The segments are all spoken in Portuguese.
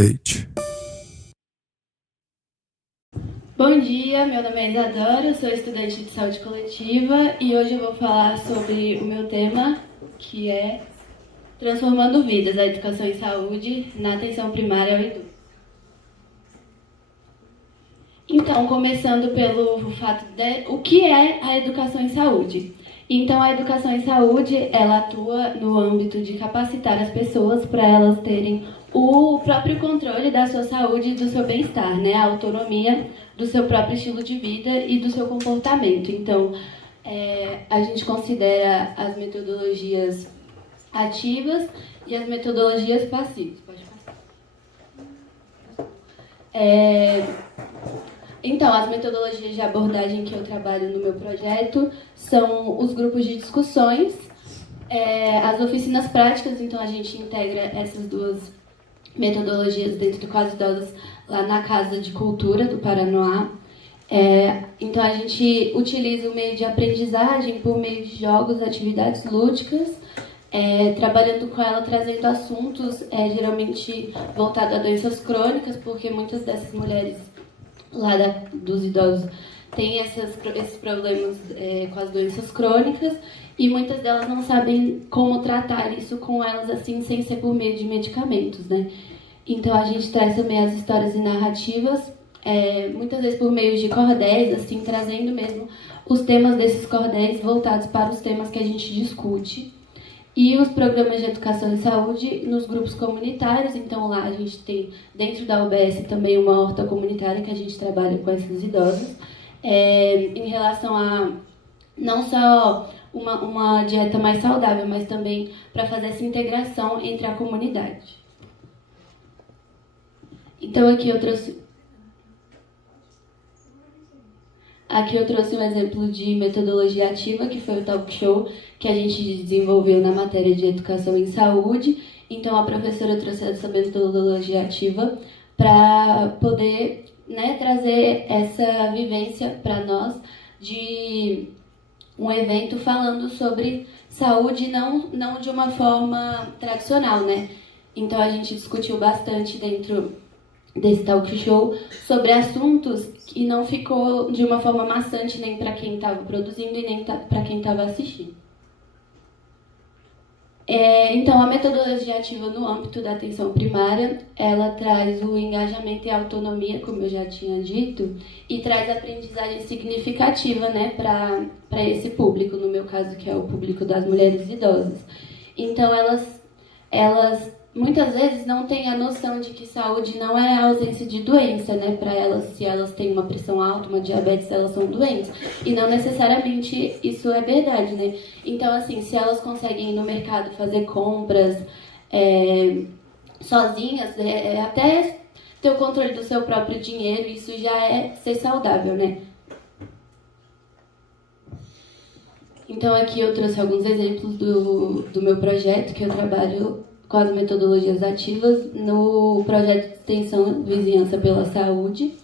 Update. Bom dia, meu nome é Isadora, eu sou estudante de saúde coletiva e hoje eu vou falar sobre o meu tema, que é Transformando Vidas, a Educação em Saúde na Atenção Primária ao Idoso. Então, começando pelo fato de o que é a educação em saúde. Então, a educação em saúde, ela atua no âmbito de capacitar as pessoas para elas terem o próprio controle da sua saúde e do seu bem-estar, né? A autonomia do seu próprio estilo de vida e do seu comportamento. Então, a gente considera as metodologias ativas e as metodologias passivas. Pode passar. Então, as metodologias de abordagem que eu trabalho no meu projeto são os grupos de discussões, as oficinas práticas. Então a gente integra essas duas metodologias dentro do Quase Idosos lá na Casa de Cultura do Paranoá. Então a gente utiliza o meio de aprendizagem por meio de jogos, atividades lúdicas, trabalhando com ela, trazendo assuntos geralmente voltados a doenças crônicas, porque muitas dessas mulheres lá dos idosos têm esses problemas com as doenças crônicas e muitas delas não sabem como tratar isso com elas assim, sem ser por meio de medicamentos, né? Então a gente traz também as histórias e narrativas, muitas vezes por meio de cordéis, assim, trazendo mesmo os temas desses cordéis voltados para os temas que a gente discute. E os programas de educação em saúde nos grupos comunitários. Então lá a gente tem dentro da UBS também uma horta comunitária que a gente trabalha com esses idosos, em relação a não só uma dieta mais saudável, mas também para fazer essa integração entre a comunidade. Então aqui eu trouxe um exemplo de metodologia ativa, que foi o talk show que a gente desenvolveu na matéria de educação em saúde. Então, a professora trouxe essa metodologia ativa para poder, né, trazer essa vivência para nós de um evento falando sobre saúde, não de uma forma tradicional, né? Então, a gente discutiu bastante dentro desse talk show sobre assuntos que não ficou de uma forma maçante nem para quem estava produzindo e nem para quem estava assistindo. Então, a metodologia ativa no âmbito da atenção primária, ela traz o engajamento e a autonomia, como eu já tinha dito, e traz aprendizagem significativa, né, para esse público, no meu caso, que é o público das mulheres idosas. Então, elas muitas vezes não têm a noção de que saúde não é a ausência de doença, né? Para elas, se elas têm uma pressão alta, uma diabetes, elas são doentes. E não necessariamente isso é verdade, né? Então, assim, se elas conseguem ir no mercado fazer compras sozinhas, até ter o controle do seu próprio dinheiro, isso já é ser saudável, né? Então, aqui eu trouxe alguns exemplos do meu projeto, que eu trabalho com as metodologias ativas no projeto de extensão Vizinhança pela Saúde.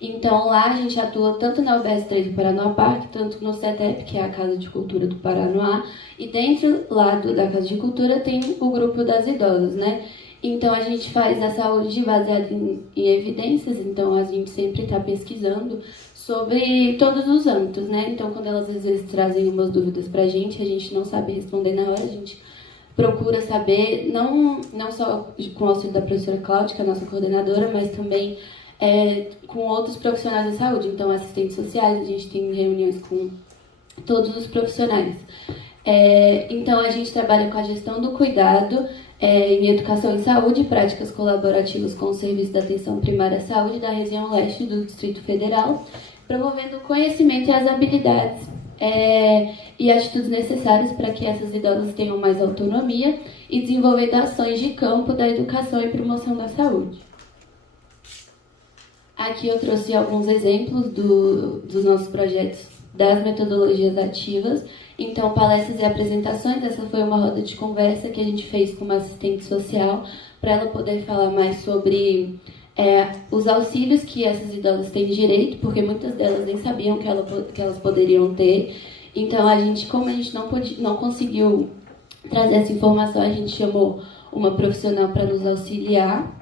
Então, lá a gente atua tanto na UBS 3 do Paranoá Parque, tanto no CETEP, que é a Casa de Cultura do Paranoá, e dentro lá da Casa de Cultura tem o grupo das idosas, né? Então, a gente faz a saúde baseada em evidências, então a gente sempre está pesquisando sobre todos os âmbitos, né? Então, quando elas às vezes trazem umas dúvidas pra gente não sabe responder na hora, a gente procura saber, não só com o auxílio da professora Cláudia, que é a nossa coordenadora, mas também com outros profissionais da saúde. Então, assistentes sociais, a gente tem reuniões com todos os profissionais. Então, a gente trabalha com a gestão do cuidado em educação em saúde e práticas colaborativas com o Serviço da Atenção Primária à Saúde da região leste do Distrito Federal, promovendo o conhecimento e as habilidades e atitudes necessárias para que essas idosas tenham mais autonomia e desenvolvendo ações de campo da educação e promoção da saúde. Aqui eu trouxe alguns exemplos dos nossos projetos das metodologias ativas. Então, palestras e apresentações, essa foi uma roda de conversa que a gente fez com uma assistente social para ela poder falar mais sobre os auxílios que essas idosas têm direito, porque muitas delas nem sabiam que elas poderiam ter. Então, como a gente não conseguiu trazer essa informação, a gente chamou uma profissional para nos auxiliar.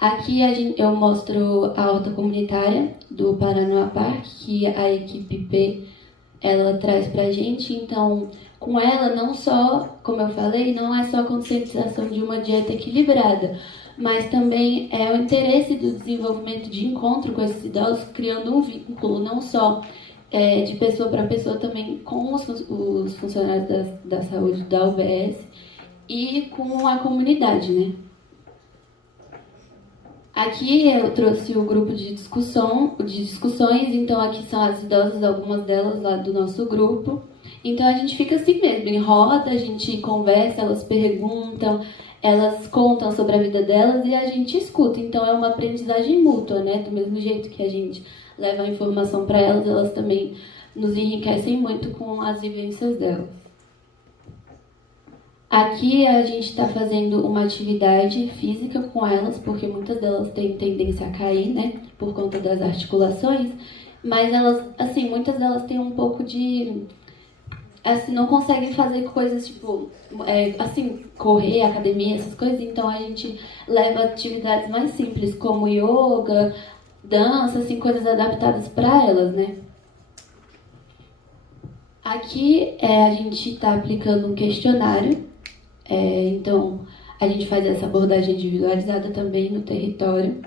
Aqui eu mostro a horta comunitária do Paranoá Park, que a equipe P ela traz pra gente. Então, com ela, não só, como eu falei, não é só a conscientização de uma dieta equilibrada, mas também é o interesse do desenvolvimento de encontro com esses idosos, criando um vínculo não só de pessoa para pessoa, também com os funcionários da saúde da UBS e com a comunidade, né? Aqui eu trouxe o grupo de discussões, então aqui são as idosas, algumas delas lá do nosso grupo. Então a gente fica assim mesmo, em roda, a gente conversa, elas perguntam, elas contam sobre a vida delas e a gente escuta. Então é uma aprendizagem mútua, né? Do mesmo jeito que a gente leva a informação para elas, elas também nos enriquecem muito com as vivências delas. Aqui a gente está fazendo uma atividade física com elas, porque muitas delas têm tendência a cair, né, por conta das articulações, mas elas, assim, muitas delas têm um pouco de, assim, não conseguem fazer coisas tipo, assim, correr, academia, essas coisas, então a gente leva atividades mais simples, como yoga, dança, assim, coisas adaptadas para elas, né. Aqui a gente está aplicando um questionário. Então, a gente faz essa abordagem individualizada também no território,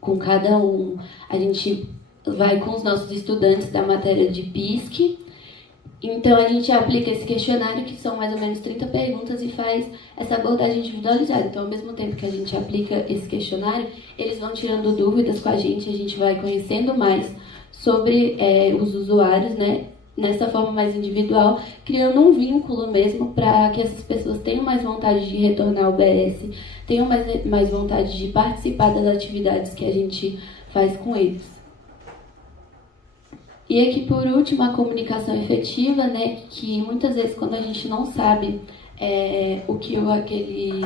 com cada um. A gente vai com os nossos estudantes da matéria de PISC. Então, a gente aplica esse questionário, que são mais ou menos 30 perguntas, e faz essa abordagem individualizada. Então, ao mesmo tempo que a gente aplica esse questionário, eles vão tirando dúvidas com a gente vai conhecendo mais sobre os usuários, né? Nessa forma mais individual, criando um vínculo mesmo para que essas pessoas tenham mais vontade de retornar ao BS, tenham mais vontade de participar das atividades que a gente faz com eles. E aqui, por último, a comunicação efetiva, né, que muitas vezes quando a gente não sabe o que aquele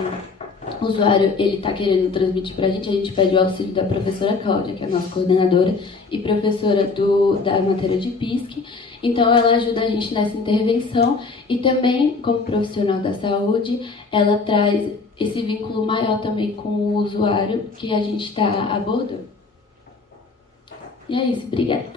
usuário ele está querendo transmitir para a gente pede o auxílio da professora Cláudia, que é a nossa coordenadora e professora da matéria de PISC. Então, ela ajuda a gente nessa intervenção e também, como profissional da saúde, ela traz esse vínculo maior também com o usuário que a gente está abordando. E é isso, obrigada.